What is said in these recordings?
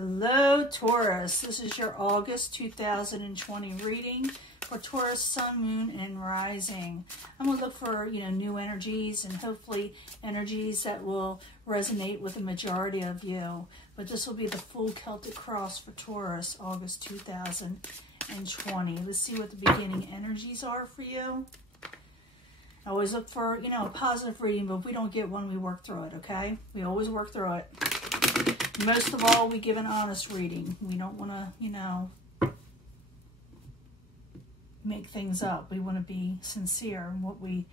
Hello, Taurus. This is your August 2020 reading for Taurus, Sun, Moon, and Rising. I'm going to look for, new energies and hopefully energies that will resonate with the majority of you. But this will be the full Celtic cross for Taurus, August 2020. Let's see what the beginning energies are for you. I always look for, a positive reading, but if we don't get one, we work through it, okay? We always work through it. Most of all, we give an honest reading. We don't want to, make things up. We want to be sincere in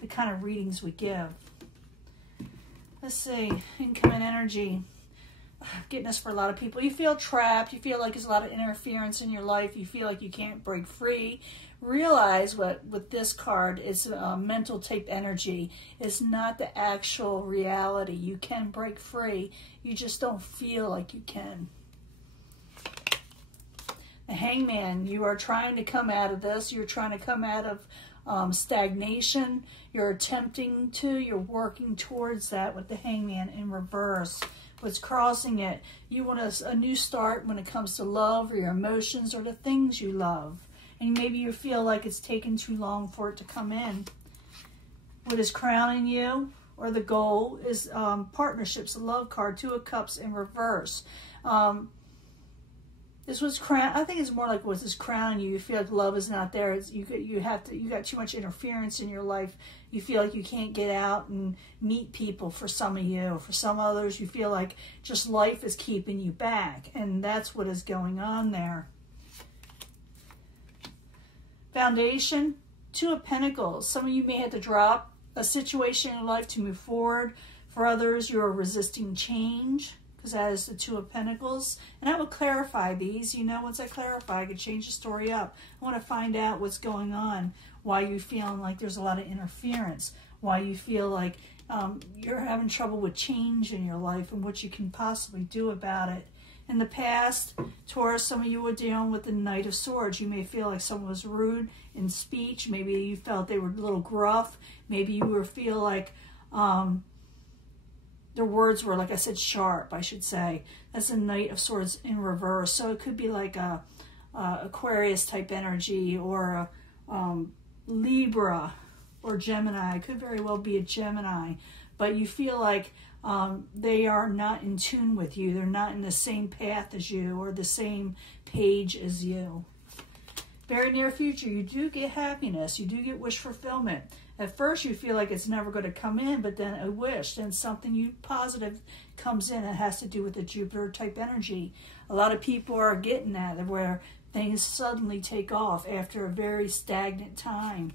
the kind of readings we give. Let's see, incoming energy. Getting this for a lot of people. You feel trapped. You feel like there's a lot of interference in your life. You feel like you can't break free. Realize what with this card is mental type energy. It's not the actual reality. You can break free. You just don't feel like you can. The Hangman, you are trying to come out of this. You're trying to come out of stagnation. You're attempting to. You're working towards that with the Hangman in reverse. What's crossing it? You want a new start when it comes to love or your emotions or the things you love. And maybe you feel like it's taken too long for it to come in. What is crowning you or the goal is partnerships, the love card, Two of Cups in reverse. This was crown. I think it's more like what's crowning you. You feel like love is not there. You got too much interference in your life. You feel like you can't get out and meet people for some of you. For some others, you feel like just life is keeping you back. And that's what is going on there. Foundation, Two of Pentacles. Some of you may have to drop a situation in your life to move forward. For others, you're resisting change, because that is the Two of Pentacles. And I will clarify these. Once I clarify, I can change the story up. I want to find out what's going on, why you're feeling like there's a lot of interference, why you feel like you're having trouble with change in your life and what you can possibly do about it. In the past, Taurus, some of you were dealing with the Knight of Swords. You may feel like someone was rude in speech. Maybe you felt they were a little gruff. Maybe you feel like their words were, like I said, sharp, I should say. That's a Knight of Swords in reverse. So it could be like a Aquarius type energy or a Libra or Gemini. It could very well be a Gemini. But you feel like they are not in tune with you. They're not in the same path as you or the same page as you. Very near future, you do get happiness. You do get wish fulfillment. At first, you feel like it's never going to come in, but then a wish, then something positive comes in. It has to do with the Jupiter type energy. A lot of people are getting that, where things suddenly take off after a very stagnant time.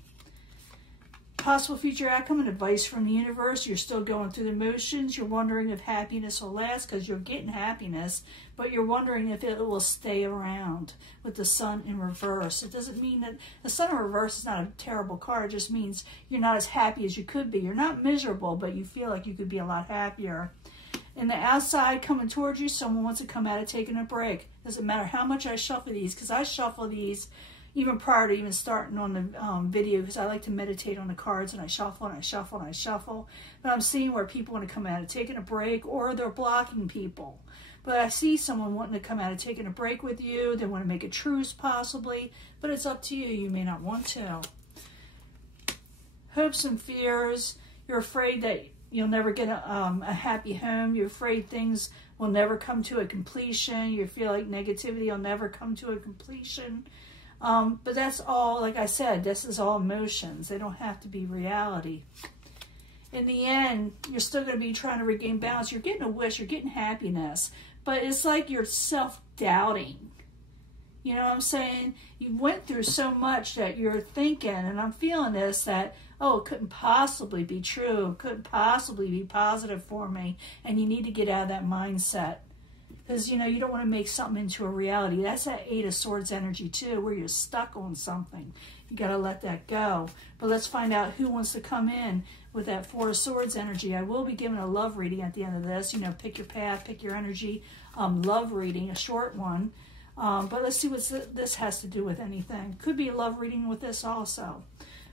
Possible future outcome and advice from the universe. You're still going through the motions. You're wondering if happiness will last, because you're getting happiness, but you're wondering if it will stay around with the Sun in reverse. It doesn't mean that the Sun in reverse is not a terrible card. It just means you're not as happy as you could be. You're not miserable, but you feel like you could be a lot happier. In the outside coming towards you, someone wants to come out of taking a break. Doesn't matter how much I shuffle these, because I shuffle these even prior to even starting on the video, because I like to meditate on the cards, and I shuffle and I shuffle and I shuffle. But I'm seeing where people want to come out of taking a break, or they're blocking people. But I see someone wanting to come out of taking a break with you. They want to make a truce possibly, but it's up to you. You may not want to. Hopes and fears. You're afraid that you'll never get a happy home. You're afraid things will never come to a completion. You feel like negativity will never come to a completion. But that's all, like I said, this is all emotions. They don't have to be reality. In the end, you're still going to be trying to regain balance. You're getting a wish, you're getting happiness, but it's like you're self-doubting. You know what I'm saying? You went through so much that you're thinking, and I'm feeling this, that, oh, it couldn't possibly be true. It couldn't possibly be positive for me. And you need to get out of that mindset. Because, you don't want to make something into a reality. That's that Eight of Swords energy, too, where you're stuck on something. You got to let that go. But let's find out who wants to come in with that Four of Swords energy. I will be giving a love reading at the end of this. Pick your path, pick your energy. Love reading, a short one. But let's see what this has to do with anything. Could be a love reading with this also.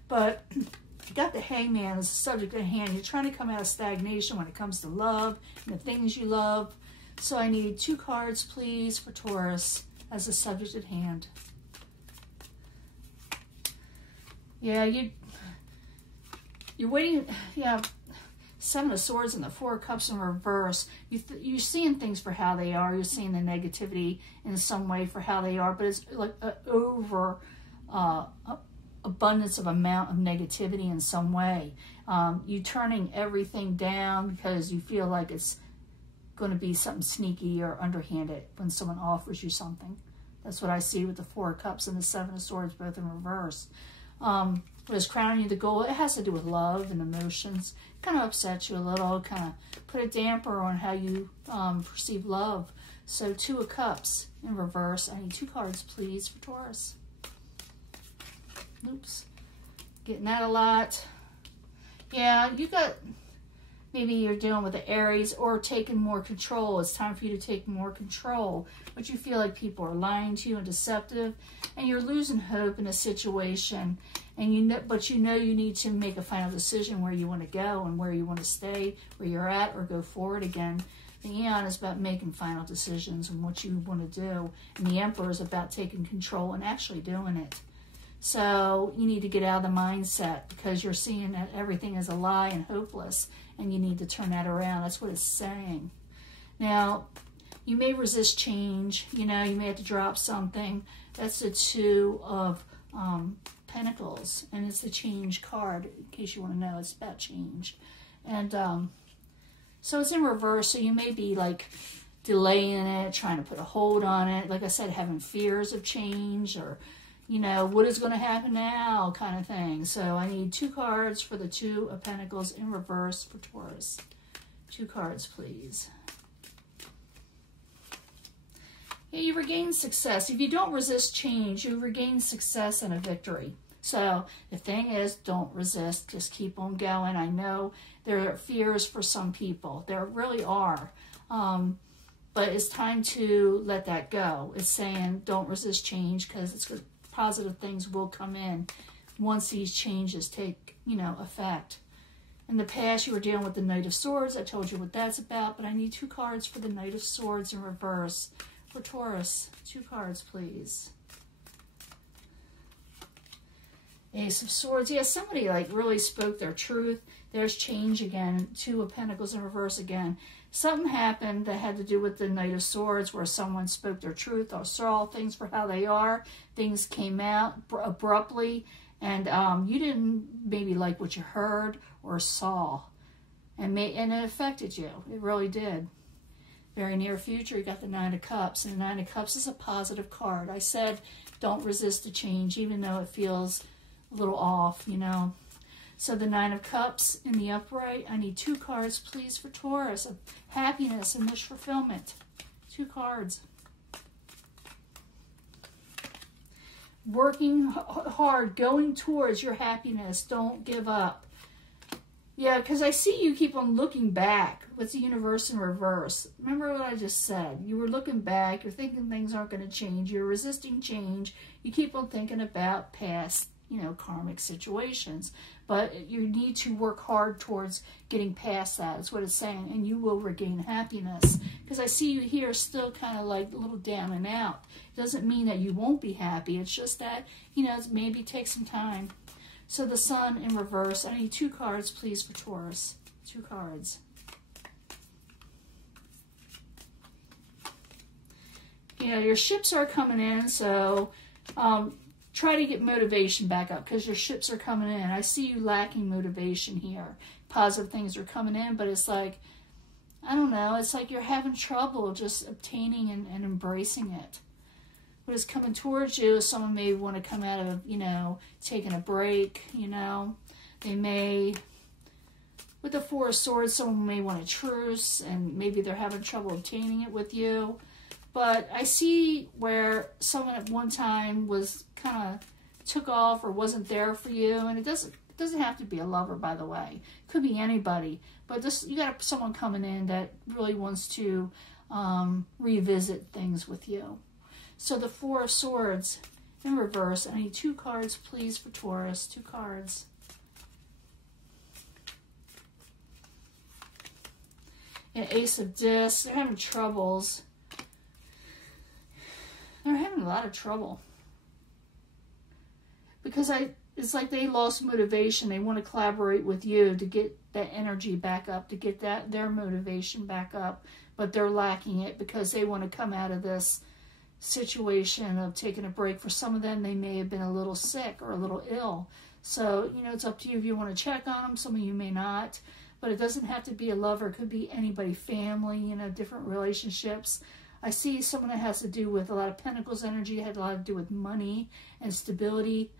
But you got the Hangman as the subject at hand. You're trying to come out of stagnation when it comes to love and the things you love. So I need 2 cards, please, for Taurus as the subject at hand. Yeah, you're waiting. Yeah, 7 of Swords and the 4 of Cups in reverse. You're seeing things for how they are. You're seeing the negativity in some way for how they are, but it's like over abundance of amount of negativity in some way. You turning everything down because you feel like it's going to be something sneaky or underhanded when someone offers you something. That's what I see with the 4 of Cups and the 7 of Swords, both in reverse. What is crowning you the goal? It has to do with love and emotions. Kind of upsets you a little, kind of put a damper on how you perceive love. So 2 of Cups in reverse. I need 2 cards, please, for Taurus. Oops. Getting that a lot. Yeah, you got... Maybe you're dealing with the Aries or taking more control. It's time for you to take more control. But you feel like people are lying to you and deceptive. And you're losing hope in a situation. And but you know you need to make a final decision where you want to go and where you want to stay, where you're at, or go forward again. The Aeon is about making final decisions and what you want to do. And the Emperor is about taking control and actually doing it. So you need to get out of the mindset because you're seeing that everything is a lie and hopeless. And you need to turn that around. That's what it's saying. Now, you may resist change. You know, you may have to drop something. That's the 2 of Pentacles. And it's the change card, in case you want to know. It's about change. And so it's in reverse. So you may be like delaying it, trying to put a hold on it. Like I said, having fears of change or... you know, what is going to happen now kind of thing. So I need 2 cards for the 2 of Pentacles in reverse for Taurus. 2 cards, please. Yeah, you regain success. If you don't resist change, you regain success and a victory. So the thing is, don't resist. Just keep on going. I know there are fears for some people. There really are. But it's time to let that go. It's saying don't resist change because it's good. Positive things will come in once these changes take, you know, effect. In the past, you were dealing with the Knight of Swords. I told you what that's about, but I need 2 cards for the Knight of Swords in reverse. For Taurus, 2 cards, please. Ace of Swords. Yeah, somebody like really spoke their truth. There's change again. 2 of Pentacles in reverse again. Something happened that had to do with the Knight of Swords where someone spoke their truth or saw things for how they are. Things came out abruptly and you didn't maybe like what you heard or saw. And it affected you. It really did. Very near future, you got the 9 of Cups. And the 9 of Cups is a positive card. I said don't resist the change even though it feels a little off, you know. So the 9 of Cups in the upright. I need 2 cards, please, for Taurus. Of happiness and wish fulfillment. 2 cards. Working hard, going towards your happiness. Don't give up. Yeah, because I see you keep on looking back. What's the universe in reverse? Remember what I just said. You were looking back. You're thinking things aren't going to change. You're resisting change. You keep on thinking about past, you know, karmic situations. But you need to work hard towards getting past that. That's what it's saying. And you will regain happiness. Because I see you here still kind of like a little down and out. It doesn't mean that you won't be happy. It's just that, you know, maybe take some time. So the Sun in reverse. I need 2 cards, please, for Taurus. 2 cards. You know, your ships are coming in, so... try to get motivation back up because your ships are coming in. I see you lacking motivation here. Positive things are coming in, but it's like, I don't know, it's like you're having trouble just obtaining and embracing it. What is coming towards you is someone may want to come out of, you know, taking a break, you know. They may, with the 4 of Swords, someone may want a truce and maybe they're having trouble obtaining it with you. But I see where someone at one time was kind of took off or wasn't there for you. And it doesn't have to be a lover, by the way. It could be anybody. But this, you got someone coming in that really wants to revisit things with you. So the 4 of Swords in reverse. I need 2 cards, please, for Taurus. 2 cards. And Ace of Discs, they're having troubles. They're having a lot of trouble. Because it's like they lost motivation. They want to collaborate with you to get that energy back up, to get their motivation back up. But they're lacking it because they want to come out of this situation of taking a break. For some of them, they may have been a little sick or a little ill. So, you know, it's up to you if you want to check on them. Some of you may not. But it doesn't have to be a lover. It could be anybody, family, you know, different relationships. I see someone that has to do with a lot of Pentacles energy, had a lot to do with money and stability.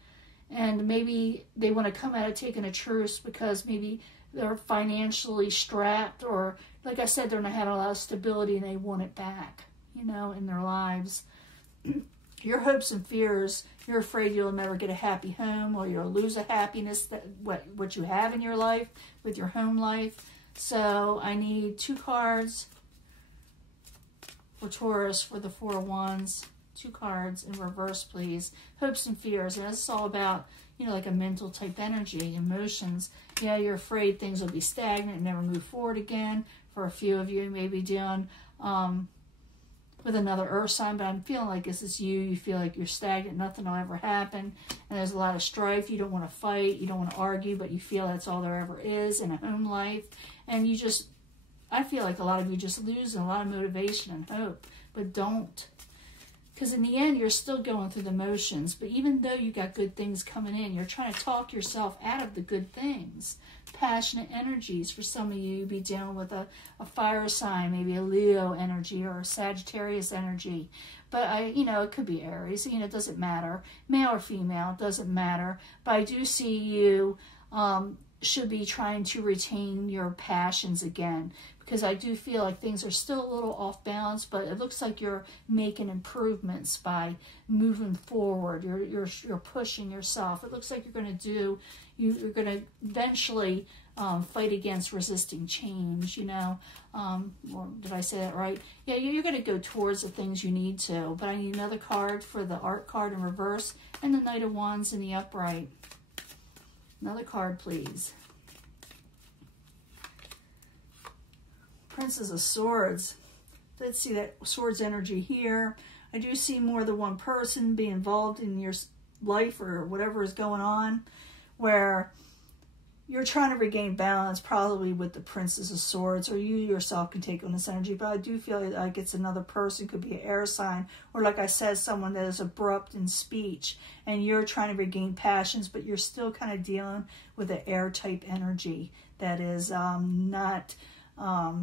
And maybe they want to come out of taking a truce because maybe they're financially strapped, or like I said, they're not having a lot of stability and they want it back, you know, in their lives. Your hopes and fears, you're afraid you'll never get a happy home, or you'll lose a happiness, that what you have in your life with your home life. So I need 2 cards for Taurus for the 4 of Wands. 2 cards in reverse, please. Hopes and fears. And it's all about, you know, like a mental type energy, emotions. Yeah, you're afraid things will be stagnant and never move forward again. For a few of you, maybe dealing with another earth sign, but I'm feeling like this is you. You feel like you're stagnant, nothing will ever happen, and there's a lot of strife. You don't want to fight, you don't want to argue, but you feel that's all there ever is in a home life. And you just, I feel like a lot of you just losing a lot of motivation and hope, but don't. Because in the end, you're still going through the motions. But even though you got good things coming in, you're trying to talk yourself out of the good things. Passionate energies. For some of you, you'd be dealing with a fire sign, maybe a Leo energy or a Sagittarius energy. But you know, it could be Aries. You know, it doesn't matter. Male or female, it doesn't matter. But I do see you should be trying to retain your passions again, because I do feel like things are still a little off balance, but it looks like you're making improvements by moving forward. You're pushing yourself. It looks like you're going to you're going to eventually fight against resisting change, you know. Or did I say that right? Yeah, you're going to go towards the things you need to. But I need another card for the Art card in reverse and the Knight of Wands in the upright. Another card, please. Princess of Swords. Let's see that Swords energy here. I do see more than one person be involved in your life or whatever is going on, where you're trying to regain balance, probably with the Princess of Swords, or you yourself can take on this energy. But I do feel like it's another person. Could be an air sign, or like I said, someone that is abrupt in speech, and you're trying to regain passions, but you're still kind of dealing with an air type energy that is not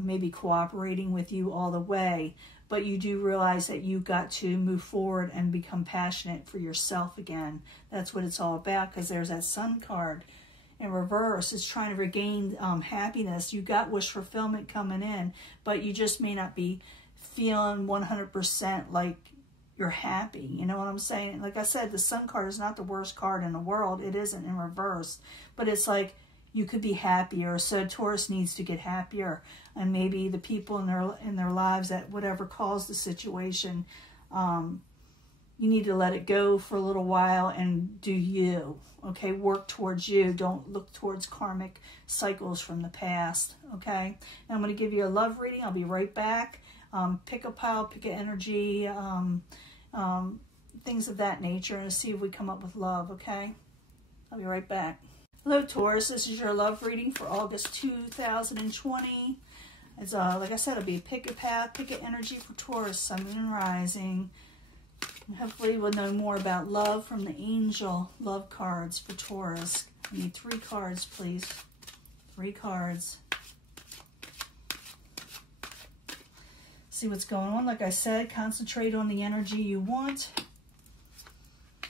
maybe cooperating with you all the way. But you do realize that you got to move forward and become passionate for yourself again. That's what it's all about, because there's that Sun card in reverse. It's trying to regain happiness. You got wish fulfillment coming in, but you just may not be feeling 100% like you're happy. You know what I'm saying? Like I said, the Sun card is not the worst card in the world. It isn't in reverse, but it's like you could be happier. So Taurus needs to get happier, and maybe the people in their lives that whatever caused the situation, you need to let it go for a little while and do you. Okay, work towards you. Don't look towards karmic cycles from the past. Okay, and I'm going to give you a love reading. I'll be right back. Pick a pile, pick an energy, things of that nature, and see if we come up with love. Okay, I'll be right back. Hello Taurus, this is your love reading for August 2020. It's like I said, it'll be pick a path, pick an energy for Taurus, Sun, Moon, and Rising. And hopefully we'll know more about love from the angel love cards for Taurus. I need 3 cards, please. 3 cards. See what's going on. Like I said, concentrate on the energy you want.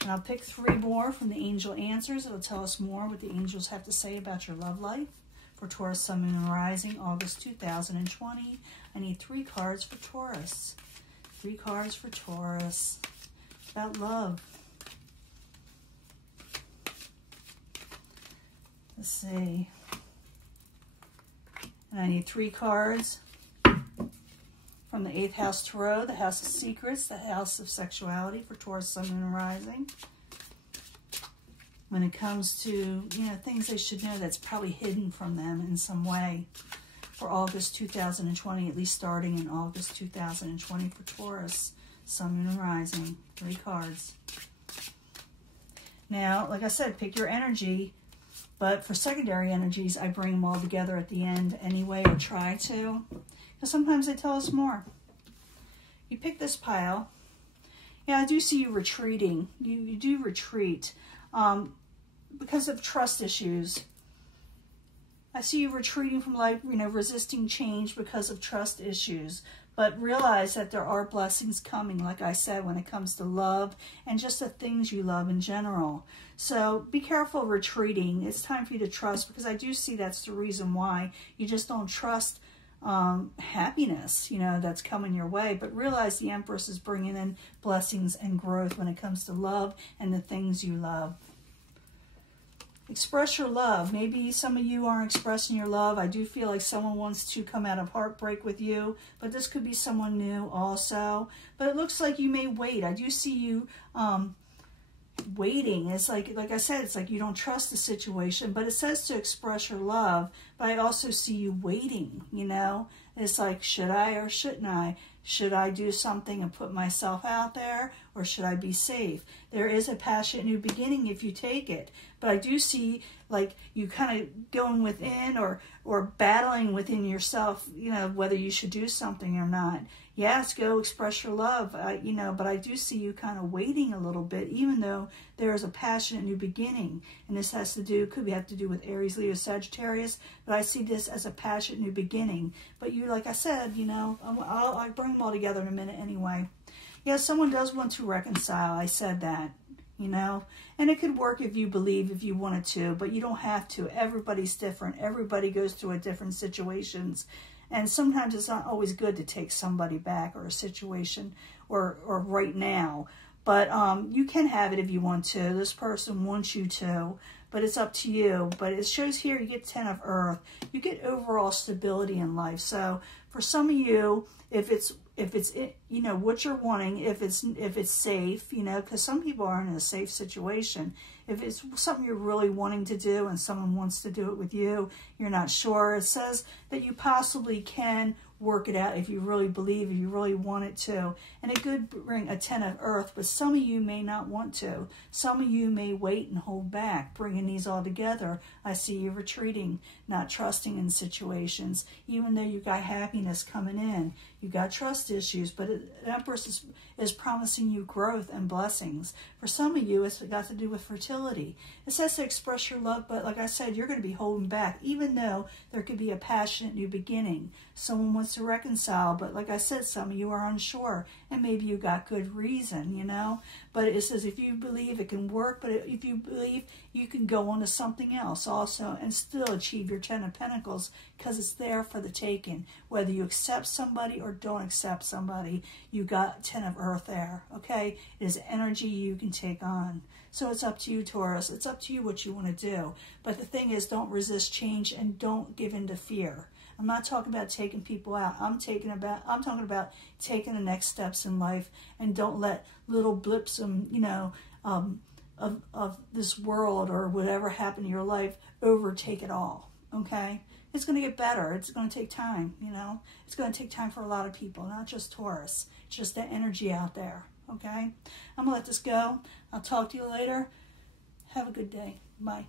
And I'll pick 3 more from the angel answers. It'll tell us more what the angels have to say about your love life for Taurus, Sun, Moon, and Rising, August 2020. I need 3 cards for Taurus. 3 cards for Taurus about love. Let's see. And I need 3 cards from the 8th house Tarot, the house of secrets, the house of sexuality for Taurus, Sun, Moon, and Rising. When it comes to, you know, things they should know that's probably hidden from them in some way. for August 2020, at least starting in August 2020 for Taurus, Sun, Moon, and Rising. 3 cards. Now, like I said, pick your energy, but for secondary energies, I bring them all together at the end anyway, or try to, because sometimes they tell us more. You pick this pile. Yeah, I do see you retreating. You do retreat because of trust issues. I see you retreating from life, resisting change because of trust issues. But realize that there are blessings coming, like I said, when it comes to love and just the things you love in general. So be careful retreating. It's time for you to trust, because I do see that's the reason why you just don't trust happiness, that's coming your way. But realize the Empress is bringing in blessings and growth when it comes to love and the things you love. Express your love. Maybe some of you aren't expressing your love. I do feel like someone wants to come out of heartbreak with you, but this could be someone new also. But it looks like you may wait. I do see you waiting. It's like I said, it's like you don't trust the situation, but it says to express your love. But I also see you waiting, It's like, should I or shouldn't I? Should I do something and put myself out there, or should I be safe? There is a passionate new beginning if you take it. But I do see like you kind of going within or battling within yourself, whether you should do something or not. Yes, go express your love, but I do see you kind of waiting a little bit, even though there is a passionate new beginning. And this has to do, could have to do with Aries, Leo, Sagittarius, but I see this as a passionate new beginning. But you, like I said, I'll bring them all together in a minute anyway. Yeah, someone does want to reconcile. I said that, and it could work if you believe, if you wanted to, but you don't have to. Everybody's different. Everybody goes through different situations. And sometimes it's not always good to take somebody back or a situation or right now. But you can have it if you want to. This person wants you to, but it's up to you. But it shows here you get 10 of Earth. You get overall stability in life. So for some of you, if it's what you're wanting, if it's safe, because some people aren't in a safe situation. If it's something you're really wanting to do and someone wants to do it with you, you're not sure. It says that you possibly can work it out if you really believe, if you really want it to. And it could bring a 10 of Earth, but some of you may not want to. Some of you may wait and hold back, bringing these all together. I see you retreating, not trusting in situations, even though you got happiness coming in. You got trust issues, but the Empress is promising you growth and blessings. For some of you, it's got to do with fertility. It says to express your love, but like I said, you're going to be holding back, even though there could be a passionate new beginning. Someone wants to reconcile, but like I said, some of you are unsure, and maybe you got good reason, But it says if you believe it can work, but if you believe you can go on to something else also and still achieve your 10 of Pentacles, because it's there for the taking. Whether you accept somebody or don't accept somebody, you got 10 of Earth there, okay? It is energy you can take on. So it's up to you, Taurus. It's up to you what you want to do. But the thing is, don't resist change and don't give in to fear. I'm not talking about taking people out. I'm talking about taking the next steps in life, and don't let little blips of this world or whatever happened in your life overtake it all, okay? It's going to get better. It's going to take time, It's going to take time for a lot of people, not just Taurus. It's just that energy out there, okay? I'm going to let this go. I'll talk to you later. Have a good day. Bye.